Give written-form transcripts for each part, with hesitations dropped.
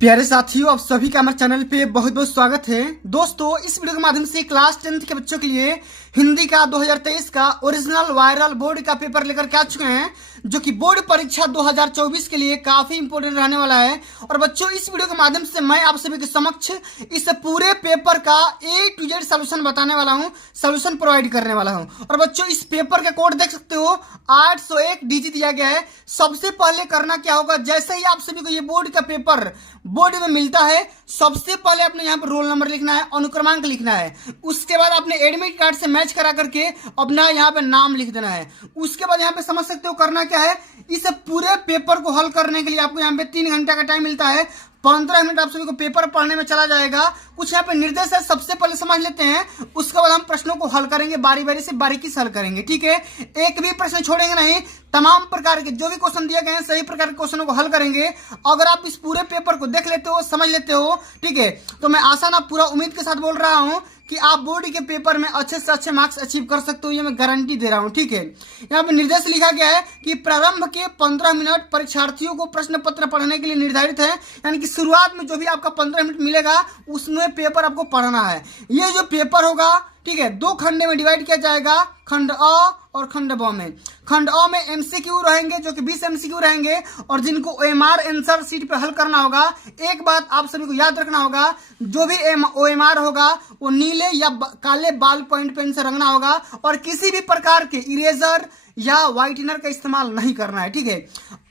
प्यारे साथियों, आप सभी का हमारे चैनल पे बहुत बहुत स्वागत है। दोस्तों, इस वीडियो के माध्यम से क्लास 10th के बच्चों के लिए हिंदी का 2023 का ओरिजिनल वायरल बोर्ड का पेपर लेकर के आ चुके हैं, जो कि बोर्ड परीक्षा 2024 के लिए काफी इंपोर्टेंट रहने वाला है। और बच्चों, इस वीडियो के माध्यम से मैं आप सभी के समक्ष इस पूरे पेपर का A to Z सोल्यूशन बताने वाला हूँ, सोल्यूशन प्रोवाइड करने वाला हूँ। और बच्चों, इस पेपर का कोड देख सकते हो, 801 DG दिया गया है। सबसे पहले करना क्या होगा, जैसे ही आप सभी को ये बोर्ड का पेपर बोर्ड में मिलता है, सबसे पहले आपने यहाँ पर रोल नंबर लिखना है, अनुक्रमांक लिखना है। उसके बाद आपने एडमिट कार्ड से मैच करा करके अपना यहाँ पे नाम लिख देना है। उसके बाद यहाँ पे समझ सकते हो करना क्या है, इस पूरे पेपर को हल करने के लिए आपको यहाँ पे 3 घंटे का टाइम मिलता है। 15 मिनट आप सभी को पेपर पढ़ने में चला जाएगा। कुछ यहाँ पे निर्देश है, सबसे पहले समझ लेते हैं, उसके बाद हम प्रश्नों को हल करेंगे, बारी बारी से बारीकी से हल करेंगे। ठीक है, एक भी प्रश्न छोड़ेंगे नहीं, तमाम प्रकार के जो भी क्वेश्चन दिए गए हैं सही प्रकार के क्वेश्चनों को हल करेंगे। अगर आप इस पूरे पेपर को देख लेते हो, समझ लेते हो, ठीक है, तो मैं आशा ना पूरा उम्मीद के साथ बोल रहा हूँ कि आप बोर्ड के पेपर में अच्छे से अच्छे मार्क्स अचीव कर सकते हो, ये मैं गारंटी दे रहा हूँ। ठीक है, यहाँ पे निर्देश लिखा गया है कि प्रारंभ के 15 मिनट परीक्षार्थियों को प्रश्न पत्र पढ़ने के लिए निर्धारित है। यानी कि शुरुआत में जो भी आपका 15 मिनट मिलेगा, उसमें पेपर आपको पढ़ना है। ये जो पेपर होगा, ठीक है, 2 खंडे में डिवाइड किया जाएगा, खंड अ और खंड ब में। खंड अ में MCQ रहेंगे, जो कि 20 MCQ रहेंगे, और जिनको OMR आंसर शीट पे हल करना होगा। एक बात आप सभी को याद रखना होगा, जो भी OMR होगा वो नीले या काले बाल पॉइंट पेन से रंगना होगा, और किसी भी प्रकार के इरेजर या व्हाइटनर का इस्तेमाल नहीं करना है। ठीक है,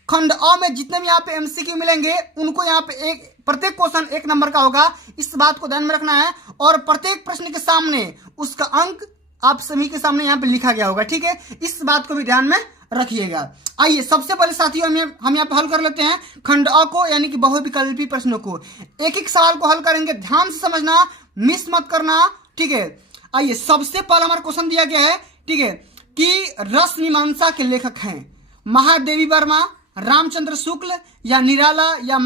खंड अ में जितने भी यहाँ पे MCQ मिलेंगे, उनको यहाँ पे प्रत्येक क्वेश्चन 1 नंबर का होगा, इस बात को ध्यान में रखना है। और प्रत्येक प्रश्न के सामने उसका अंक आप सभी के सामने यहाँ पे लिखा गया होगा। ठीक है, इस बात को भी ध्यान में रखिएगा। आइए सबसे पहले साथियों हम यहाँ पे हल कर लेते हैं खंड अ को, यानी कि बहुविकल्पी प्रश्नों को। एक एक सवाल को हल करेंगे, ध्यान से समझना, मिस मत करना। ठीक है, आइए सबसे पहला हमारा क्वेश्चन दिया गया है, ठीक है, कि रस मीमांसा के लेखक हैं महादेवी वर्मा, रामचंद्र शुक्ल, या निराला, या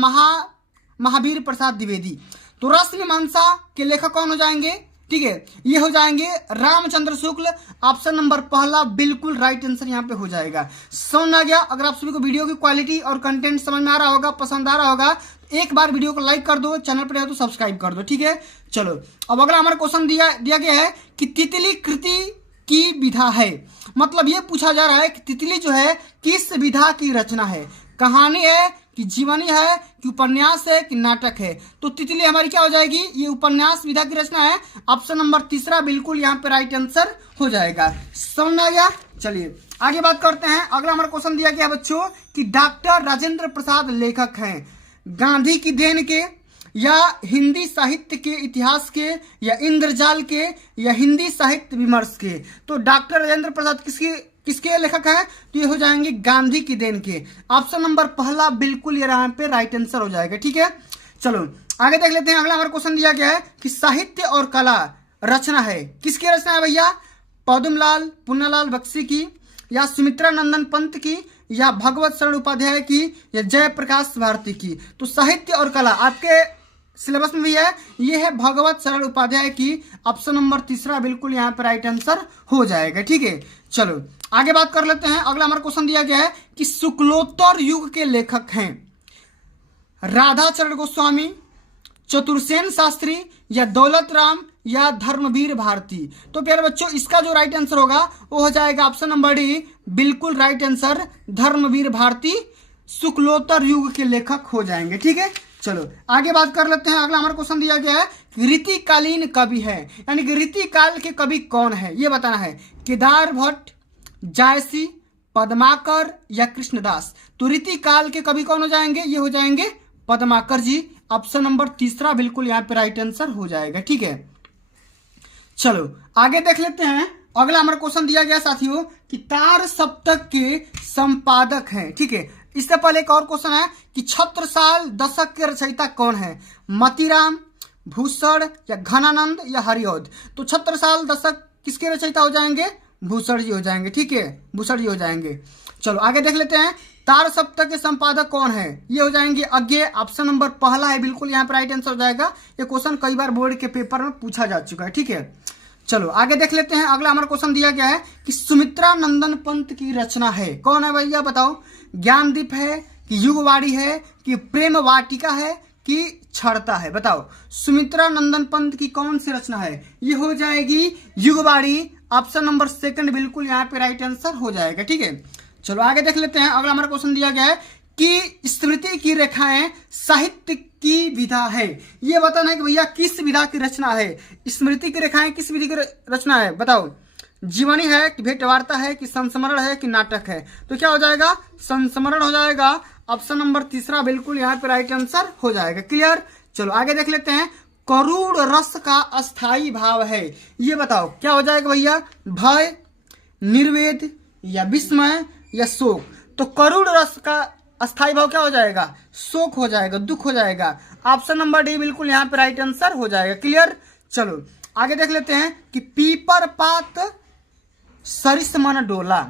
महावीर प्रसाद द्विवेदी। तो रस मीमांसा के लेखक कौन हो जाएंगे? ठीक है, ये हो जाएंगे रामचंद्र शुक्ल। ऑप्शन नंबर पहला बिल्कुल राइट आंसर यहाँ पे हो जाएगा। समझ में आ गया? अगर आप सभी को वीडियो की क्वालिटी और कंटेंट समझ में आ रहा होगा, पसंद आ रहा होगा, एक बार वीडियो को लाइक कर दो, चैनल पर तो सब्सक्राइब कर दो। ठीक है, चलो अब अगला हमारा क्वेश्चन दिया गया है कि तितली कृति की विधा है। मतलब ये पूछा जा रहा है कि तितली जो है किस विधा की रचना है, कहानी है कि जीवनी है कि उपन्यास है कि नाटक है। तो तितली हमारी क्या हो जाएगी? ये उपन्यास विधा की रचना है। ऑप्शन नंबर तीसरा बिल्कुल यहाँ पे राइट आंसर हो जाएगा। समझ में आ गया? चलिए आगे बात करते हैं। अगला हमारा क्वेश्चन दिया गया बच्चों कि डॉक्टर राजेंद्र प्रसाद लेखक हैं गांधी की देन के, या हिंदी साहित्य के इतिहास के, या इंद्रजाल के, या हिंदी साहित्य विमर्श के। तो डॉक्टर राजेंद्र प्रसाद किसके लेखक हैं? तो ये हो जाएंगे गांधी की देन के। ऑप्शन नंबर पहला बिल्कुल ये यहाँ पे राइट आंसर हो जाएगा। ठीक है, चलो आगे देख लेते हैं। अगला हमारा क्वेश्चन दिया गया है कि साहित्य और कला रचना है, किसकी रचना है भैया? पद्मलाल पुन्नालाल बख्शी की, या सुमित्रा नंदन पंत की, या भगवत शरण उपाध्याय की, या जयप्रकाश भारती की। तो साहित्य और कला आपके सिलेबस में भी है, ये है भगवत शरण उपाध्याय की। ऑप्शन नंबर तीसरा बिल्कुल यहाँ पे राइट आंसर हो जाएगा। ठीक है, चलो आगे बात कर लेते हैं। अगला हमारा क्वेश्चन दिया गया है कि शुक्लोत्तर युग के लेखक हैं राधाचरण गोस्वामी, चतुर्सेन शास्त्री, या दौलत राम, या धर्मवीर भारती। तो प्यारे बच्चों, इसका जो राइट आंसर होगा वो हो जाएगा ऑप्शन नंबर डी, बिल्कुल राइट आंसर, धर्मवीर भारती शुक्लोत्तर युग के लेखक हो जाएंगे। ठीक है, चलो आगे बात कर लेते हैं। अगला हमारा क्वेश्चन दिया गया है रीतिकालीन कवि है, यानी कि रीतिकाल के कवि कौन है ये बताना है। केदार भट्ट, जायसी, पद्माकर, या कृष्णदास। तो रीतिकाल के कवि कौन हो जाएंगे? ये हो जाएंगे पद्माकर जी। ऑप्शन नंबर तीसरा बिल्कुल यहाँ पे राइट आंसर हो जाएगा। ठीक है, चलो आगे देख लेते हैं। अगला हमारा क्वेश्चन दिया गया साथियों कि तार सप्तक के संपादक हैं। ठीक है, इससे पहले एक और क्वेश्चन है कि छत्रसाल दशक के रचयिता कौन है? मतीराम, भूषण, या घनानंद, या हरिऔध। तो छत्रसाल दशक किसके रचयिता हो जाएंगे? भूषण जी हो जाएंगे। ठीक है, भूषण जी हो जाएंगे। चलो आगे देख लेते हैं। तार सप्तक के संपादक कौन है? ये हो जाएंगे अज्ञे। ऑप्शन नंबर पहला है बिल्कुल यहाँ पर राइट आंसर हो जाएगा। ये क्वेश्चन कई बार बोर्ड के पेपर में पूछा जा चुका है। ठीक है, चलो आगे देख लेते हैं। अगला हमारा क्वेश्चन दिया गया है कि सुमित्रा नंदन पंत की रचना है, कौन है भैया बताओ? ज्ञानदीप है कि युगवाणी है कि प्रेम वाटिका है कि छड़ता है? बताओ, सुमित्रा नंदन पंत की कौन सी रचना है? ये हो जाएगी युगबाड़ी। ऑप्शन नंबर सेकंड बिल्कुल यहाँ पे राइट आंसर हो जाएगा। ठीक है, चलो आगे देख लेते हैं। अगला हमारा क्वेश्चन दिया गया है कि स्मृति की रेखाएं साहित्य की विधा है। ये बताना है कि भैया किस विधा की रचना है? स्मृति की रेखाएं किस विधि की रचना है? बताओ, जीवनी है कि भेंटवार्ता है कि संस्मरण है कि नाटक है? तो क्या हो जाएगा? संस्मरण हो जाएगा। ऑप्शन नंबर तीसरा बिल्कुल यहाँ पे राइट आंसर हो जाएगा। क्लियर? चलो आगे देख लेते हैं। करुण रस का अस्थाई भाव है, ये बताओ क्या हो जाएगा भैया? भय, निर्वेद या विस्मय या शोक? तो करुण रस का अस्थाई भाव क्या हो जाएगा? शोक हो जाएगा, दुख हो जाएगा। ऑप्शन नंबर डी बिल्कुल यहाँ पे राइट आंसर हो जाएगा। क्लियर? चलो आगे देख लेते हैं कि पीपर पात सरिस मन डोला।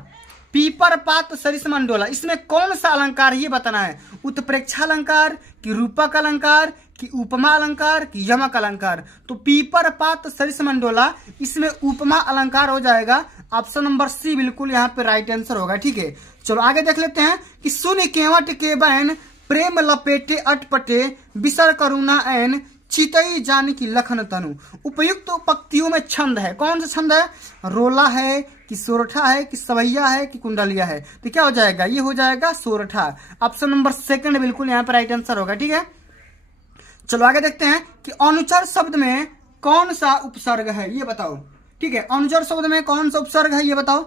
पीपर पात सरिस मन डोला, इसमें कौन सा अलंकार ये बताना है? उत्प्रेक्षा अलंकार कि रूपक अलंकार कि उपमा अलंकार कि यमक अलंकार? तो पीपर पात सरिस मन डोला, इसमें उपमा अलंकार हो जाएगा। ऑप्शन नंबर सी बिल्कुल यहाँ पे राइट आंसर होगा। ठीक है, चलो आगे देख लेते हैं कि सुन केवट के बैन प्रेम लपेटे अटपटे विसर करुणा ऐन चितई जान की लखन तनु। उपयुक्त पंक्तियों में छंद है, कौन सा छंद है? रोला है कि सोरठा है कि सवैया है कि कुंडलिया है? तो क्या हो जाएगा? ये हो जाएगा सोरठा। ऑप्शन नंबर सेकंड बिल्कुल यहाँ पर राइट आंसर होगा। ठीक है, चलो आगे देखते हैं कि अनुचर शब्द में कौन सा उपसर्ग है? ये बताओ। ठीक है, अनुचर शब्द में कौन सा उपसर्ग है? ये बताओ।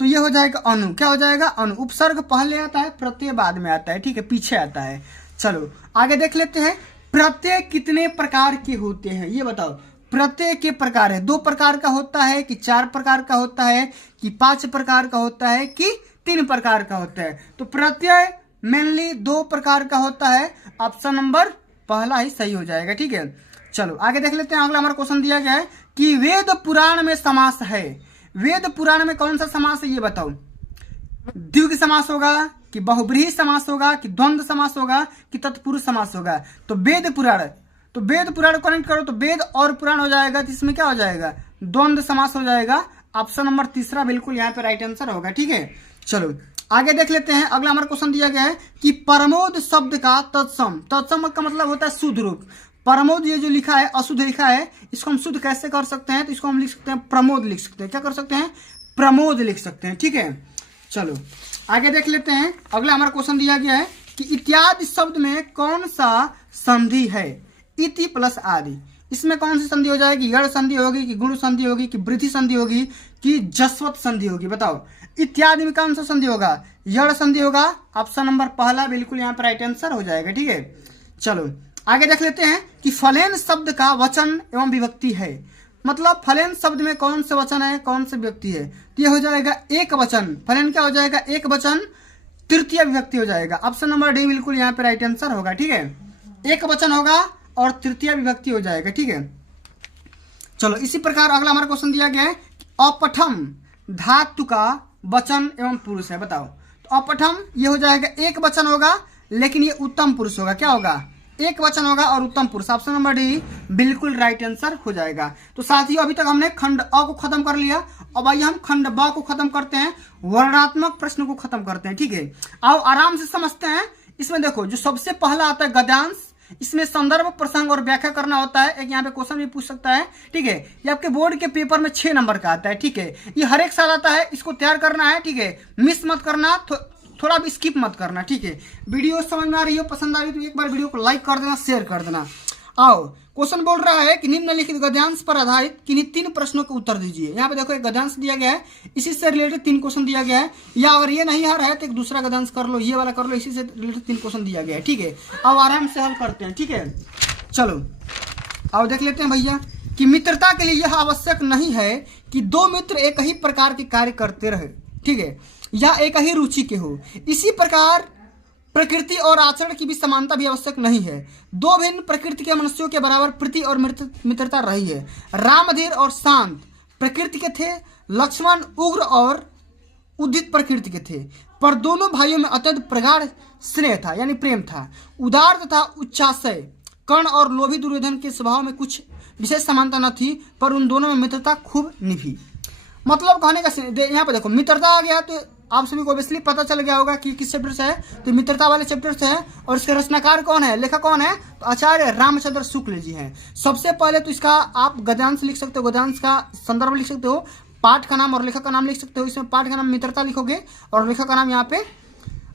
तो ये हो जाएगा अनु। क्या हो जाएगा? अनु। उपसर्ग पहले आता है, प्रत्यय बाद में आता है। ठीक है, पीछे आता है। चलो आगे देख लेते हैं। प्रत्यय कितने प्रकार के होते हैं? ये बताओ। प्रत्यय के प्रकार है, 2 प्रकार का होता है कि 4 प्रकार का होता है कि 5 प्रकार का होता है कि 3 प्रकार का होता है? तो प्रत्यय मेनली 2 प्रकार का होता है। ऑप्शन नंबर पहला ही सही हो जाएगा। ठीक है, चलो आगे देख लेते हैं। अगला हमारा क्वेश्चन दिया गया है कि वेद पुराण में समास है। वेद पुराण में कौन सा समास है? ये बताओ। द्विगु समास होगा कि बहुब्रीहि समास होगा कि द्वंद्व समास होगा कि तत्पुरुष समास होगा? तो वेद पुराण, तो वेद पुराण कनेक्ट करो तो वेद और पुराण हो जाएगा। तो इसमें क्या हो जाएगा? द्वंद्व समास हो जाएगा। ऑप्शन नंबर तीसरा बिल्कुल यहाँ पे राइट आंसर होगा। ठीक है, चलो आगे देख लेते हैं। अगला हमारा क्वेश्चन दिया गया है कि परमोद शब्द का तत्सम, तत्सम का मतलब होता है शुद्ध रूप। परमोद ये जो लिखा है अशुद्ध लिखा है, इसको हम शुद्ध कैसे कर सकते हैं? तो इसको हम लिख सकते हैं प्रमोद लिख सकते हैं। क्या कर सकते हैं? प्रमोद लिख सकते हैं। ठीक है, चलो आगे देख लेते हैं। अगला हमारा क्वेश्चन दिया गया है कि इत्यादि शब्द में कौन सा संधि है? इति प्लस आदि, इसमें कौन सी संधि हो जाएगी? यड़ संधि होगी कि गुण संधि होगी कि वृद्धि संधि होगी कि जस्वत संधि होगी? बताओ, इत्यादि में कौन सा संधि होगा? यड़ संधि होगा। ऑप्शन नंबर पहला बिल्कुल यहाँ पर राइट आंसर हो जाएगा। ठीक है, चलो आगे देख लेते हैं कि फलेन शब्द का वचन एवं विभक्ति है। मतलब फलेन शब्द में कौन से वचन है, कौन से विभक्ति है? तो ये हो जाएगा एक वचन। फलेन क्या हो जाएगा? एक वचन, तृतीय विभक्ति हो जाएगा। ऑप्शन नंबर डी बिल्कुल यहाँ पे राइट आंसर होगा। ठीक है, एक वचन होगा और तृतीय विभक्ति हो जाएगा। ठीक है, चलो इसी प्रकार अगला हमारा क्वेश्चन दिया गया है अपठम धातु का वचन एवं पुरुष है। बताओ, तो अपठम ये हो जाएगा एक वचन होगा लेकिन ये उत्तम पुरुष होगा। क्या होगा? एक वचन होगा और उत्तम पुरुष। ऑप्शन नंबर डी बिल्कुल राइट आंसर हो जाएगा। तो साथियों अभी तक हमने खंड अ को खत्म कर लिया। अब आइए हम खंड ब को खत्म करते हैं, वर्णात्मक प्रश्न को खत्म करते हैं। ठीक है, आओ आराम से समझते हैं। इसमें देखो जो सबसे पहला आता है गद्यांश, इसमें संदर्भ प्रसंग और व्याख्या करना होता है। एक यहाँ पे क्वेश्चन भी पूछ सकता है। ठीक है, ये आपके बोर्ड के पेपर में 6 नंबर का आता है। ठीक है, ये हर एक साल आता है, इसको तैयार करना है। ठीक है, मिस मत करना, थोड़ा भी स्किप मत करना। ठीक है, वीडियो समझ में आ रही हो, पसंद आ रही हो तो एक बार वीडियो को लाइक कर देना, शेयर कर देना। आओ, क्वेश्चन बोल रहा है कि निम्नलिखित गद्यांश पर आधारित किन्हीं 3 प्रश्नों के उत्तर दीजिए। यहाँ पे देखो एक गद्यांश दिया गया है, इसी से रिलेटेड 3 क्वेश्चन दिया गया है। या अगर ये नहीं आ रहा है तो एक दूसरा गद्यांश कर लो, ये वाला कर लो, इसी से रिलेटेड 3 क्वेश्चन दिया गया है। ठीक है, अब आराम से हल करते हैं। ठीक है, चलो अब देख लेते हैं भैया कि मित्रता के लिए यह आवश्यक नहीं है कि 2 मित्र एक ही प्रकार के कार्य करते रहे। ठीक है, या एक ही रुचि के हो। इसी प्रकार प्रकृति और आचरण की भी समानता भी आवश्यक नहीं है। 2 भिन्न प्रकृति के मनुष्यों के बराबर प्रीति और मित्रता रही है। राम धीर और शांत प्रकृति के थे, लक्ष्मण उग्र और उदित प्रकृति के थे, पर दोनों भाइयों में अत्यंत प्रगाढ़ स्नेह था, यानी प्रेम था। उदार तथा उच्चाशय कर्ण और लोभी दुर्योधन के स्वभाव में कुछ विशेष समानता न थी, पर उन दोनों में मित्रता खूब निभी। मतलब कहने का यहाँ पे देखो मित्रता आ गया तो आप सभी को ऑब्वियसली पता चल गया होगा कि किस चैप्टर से है, तो मित्रता वाले चैप्टर से है। और इसके रचनाकार कौन है, लेखक कौन है, तो आचार्य रामचंद्र शुक्ल जी हैं। सबसे पहले तो इसका आप गद्यांश लिख सकते हो, गद्यांश का संदर्भ लिख सकते हो, पाठ का नाम और लेखक का नाम लिख सकते हो। इसमें पाठ का नाम मित्रता लिखोगे और लेखक का नाम यहाँ पे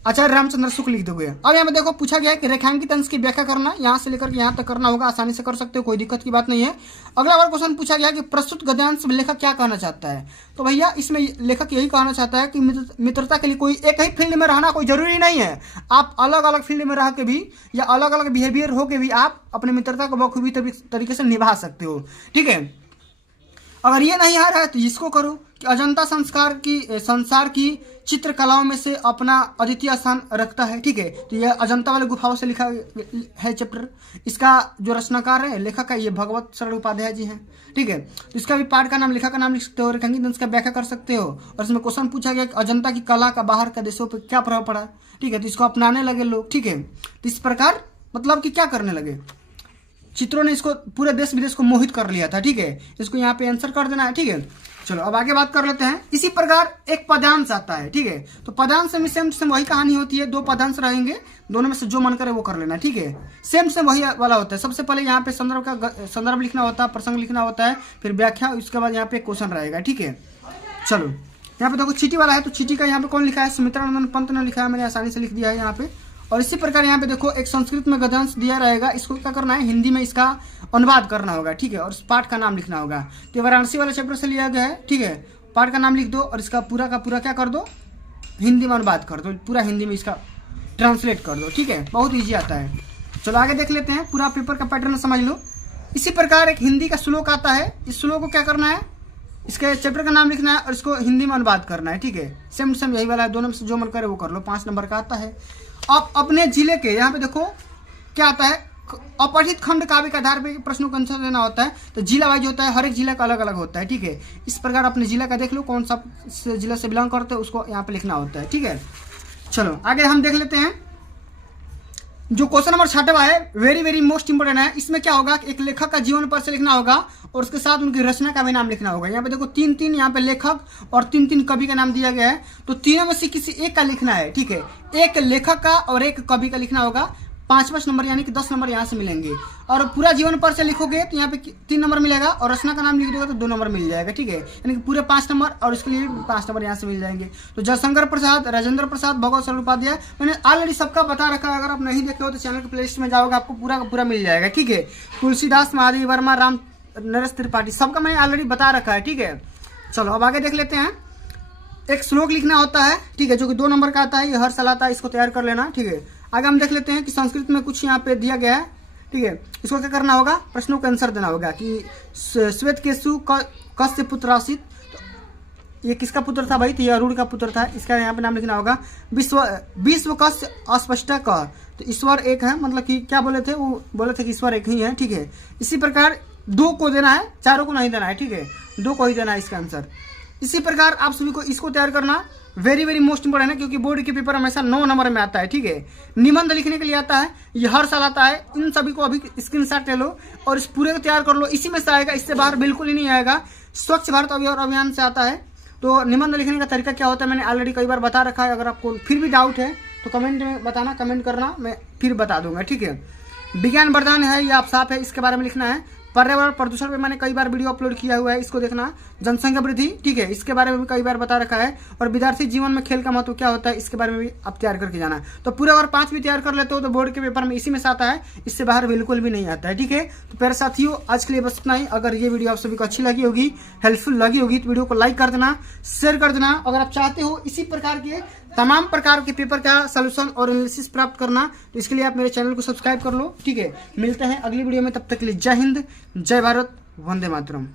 आचार्य रामचंद्र शुक्ल लिख दोगे। अब यहाँ पे देखो पूछा गया है कि रेखांकित अंश की व्याख्या करना, यहाँ से लेकर के यहाँ तक करना होगा, आसानी से कर सकते हो, कोई दिक्कत की बात नहीं है। अगला बार क्वेश्चन पूछा गया कि प्रस्तुत गद्यांश में लेखक क्या कहना चाहता है, तो भैया इसमें लेखक यही कहना चाहता है कि मित्रता के लिए कोई एक ही फील्ड में रहना कोई जरूरी नहीं है। आप अलग अलग फील्ड में रह के भी या अलग अलग बिहेवियर हो के भी आप अपनी मित्रता को बखूबी तरीके से निभा सकते हो, ठीक है। अगर ये नहीं आ रहा है तो इसको करो कि अजंता संसार की चित्रकलाओं में से अपना अद्वितीय स्थान रखता है, ठीक है। तो ये अजंता वाले गुफाओं से लिखा है चैप्टर। इसका जो रचनाकार है, लेखक है, ये भगवत शरण उपाध्याय जी हैं, ठीक है। तो इसका भी पाठ का नाम, लेखक का नाम लिख सकते हो, रेखांकित अंश का व्याख्या कर सकते हो। और इसमें क्वेश्चन पूछा गया कि अजंता की कला का बाहर के देशों पर क्या प्रभाव पड़ा, ठीक है। तो इसको अपनाने लगे लोग, ठीक है। तो इस प्रकार मतलब कि क्या करने लगे, चित्रों ने इसको पूरे देश विदेश को मोहित कर लिया था, ठीक है। इसको यहाँ पे आंसर कर देना है, ठीक है। चलो अब आगे बात कर लेते हैं। इसी प्रकार एक पदांश आता है, ठीक है। तो पदांश में सेम सेम वही कहानी होती है, दो पदांश रहेंगे, दोनों में से जो मन करे वो कर लेना, ठीक है। सेम सेम वही वाला होता है। सबसे पहले यहाँ पे संदर्भ लिखना होता है, प्रसंग लिखना होता है, फिर व्याख्या, उसके बाद यहाँ पे क्वेश्चन रहेगा, ठीक है। चलो यहाँ पे देखो चीटी वाला है, तो चीटी का यहाँ पे कौन लिखा है, सुमित्रानंदन पंत ने लिखा है, मैंने आसानी से लिख दिया है यहाँ पे। और इसी प्रकार यहाँ पे देखो एक संस्कृत में गद्यांश दिया रहेगा, इसको क्या करना है, हिंदी में इसका अनुवाद करना होगा, ठीक है। और इस पाठ का नाम लिखना होगा। तो वाराणसी वाले चैप्टर से लिया गया है, ठीक है। पाठ का नाम लिख दो और इसका पूरा का पूरा क्या कर दो, हिंदी में अनुवाद कर दो, पूरा हिंदी में इसका ट्रांसलेट कर दो, ठीक है। बहुत ईजी आता है। चलो आगे देख लेते हैं, पूरा पेपर का पैटर्न समझ लो। इसी प्रकार एक हिंदी का श्लोक आता है, इस श्लोक को क्या करना है, इसके चैप्टर का नाम लिखना है और इसको हिंदी में अनुवाद करना है, ठीक है। सेम सेम यही वाला है, दोनों में से जो मन करे वो कर लो। 5 नंबर का आता है। अब अपने जिले के यहाँ पे देखो क्या आता है, अपठित खंड काव्य के आधार पर प्रश्नों का आंसर देना होता है। तो जिला वाइज होता है, हर एक जिला का अलग अलग होता है, ठीक है। इस प्रकार अपने जिला का देख लो, कौन सा जिला से बिलोंग करते हैं उसको यहाँ पे लिखना होता है, ठीक है। चलो आगे हम देख लेते हैं। जो क्वेश्चन नंबर 6वां है, वेरी वेरी मोस्ट इंपोर्टेंट है। इसमें क्या होगा, एक लेखक का जीवन पर से लिखना होगा और उसके साथ उनकी रचना का भी नाम लिखना होगा। यहाँ पे देखो 3 यहाँ पे लेखक और 3 कवि का नाम दिया गया है। तो तीनों में से किसी एक का लिखना है, ठीक है। एक लेखक का और एक कवि का लिखना होगा। 5 नंबर यानी कि 10 नंबर यहाँ से मिलेंगे। और पूरा जीवन पर से लिखोगे तो यहाँ पे 3 नंबर मिलेगा और रचना का नाम लिख दोगे तो 2 नंबर मिल जाएगा, ठीक है। यानी कि पूरे 5 नंबर और इसके लिए 5 नंबर यहाँ से मिल जाएंगे। तो जयशंकर प्रसाद, राजेंद्र प्रसाद, भगवत शरण उपाध्याय, मैंने ऑलरेडी सबका बता रखा है। अगर आप नहीं देखे हो तो चैनल के प्लेलिस्ट में जाओगे, आपको पूरा का पूरा मिल जाएगा, ठीक है। तुलसीदास, महादेव वर्मा, राम नरेश त्रिपाठी, सबका मैंने ऑलरेडी बता रखा है, ठीक है। चलो अब आगे देख लेते हैं। एक श्लोक लिखना होता है, ठीक है, जो कि 2 नंबर का आता है, ये हर साल आता है, इसको तैयार कर लेना, ठीक है। आगे हम देख लेते हैं कि संस्कृत में कुछ यहाँ पे दिया गया है, ठीक है। इसको क्या करना होगा, प्रश्नों का आंसर देना होगा कि श्वेतकेशु कस्य पुत्रासित, ये किसका पुत्र था भाई, तो ये अरुण का पुत्र था। इसका यहाँ पे नाम लिखना होगा। विश्व कस्य अस्पष्ट क, तो ईश्वर एक है, मतलब कि क्या बोले थे, वो बोले थे कि ईश्वर एक ही है, ठीक है। इसी प्रकार 2 को देना है, 4 को नहीं देना है, ठीक है। 2 को ही देना है इसका आंसर। इसी प्रकार आप सभी को इसको तैयार करना वेरी वेरी मोस्ट इंपोर्टेंट है, क्योंकि बोर्ड के पेपर हमेशा 9 नंबर में आता है, ठीक है। निबंध लिखने के लिए आता है, ये हर साल आता है। इन सभी को अभी स्क्रीनशॉट ले लो और इस पूरे को तैयार कर लो। इसी में से आएगा, इससे बाहर बिल्कुल ही नहीं आएगा। स्वच्छ भारत अभियान से आता है। तो निबंध लिखने का तरीका क्या होता है मैंने ऑलरेडी कई बार बता रखा है। अगर आपको फिर भी डाउट है तो कमेंट में बताना, कमेंट करना, मैं फिर बता दूंगा, ठीक है। विज्ञान वरदान है, ये आप साफ है, इसके बारे में लिखना है। पर्यावरण प्रदूषण पे मैंने कई बार वीडियो अपलोड किया हुआ है, इसको देखना। जनसंख्या वृद्धि, ठीक है, इसके बारे में भी कई बार बता रखा है। और विद्यार्थी जीवन में खेल का महत्व क्या होता है, इसके बारे में भी आप तैयार करके जाना। तो पूरे अगर 5 भी तैयार कर लेते हो तो बोर्ड के पेपर में इसी में से आता है, इससे बाहर बिल्कुल भी नहीं आता है, ठीक है। तो प्यारे साथियों, आज के लिए बस इतना ही। अगर ये वीडियो आप सभी को अच्छी लगी होगी, हेल्पफुल लगी होगी, तो वीडियो को लाइक कर देना, शेयर कर देना। अगर आप चाहते हो इसी प्रकार के तमाम प्रकार के पेपर का सलूशन और एनालिसिस प्राप्त करना, तो इसके लिए आप मेरे चैनल को सब्सक्राइब कर लो, ठीक है। मिलते हैं अगली वीडियो में, तब तक के लिए जय हिंद, जय भारत, वंदे मातरम।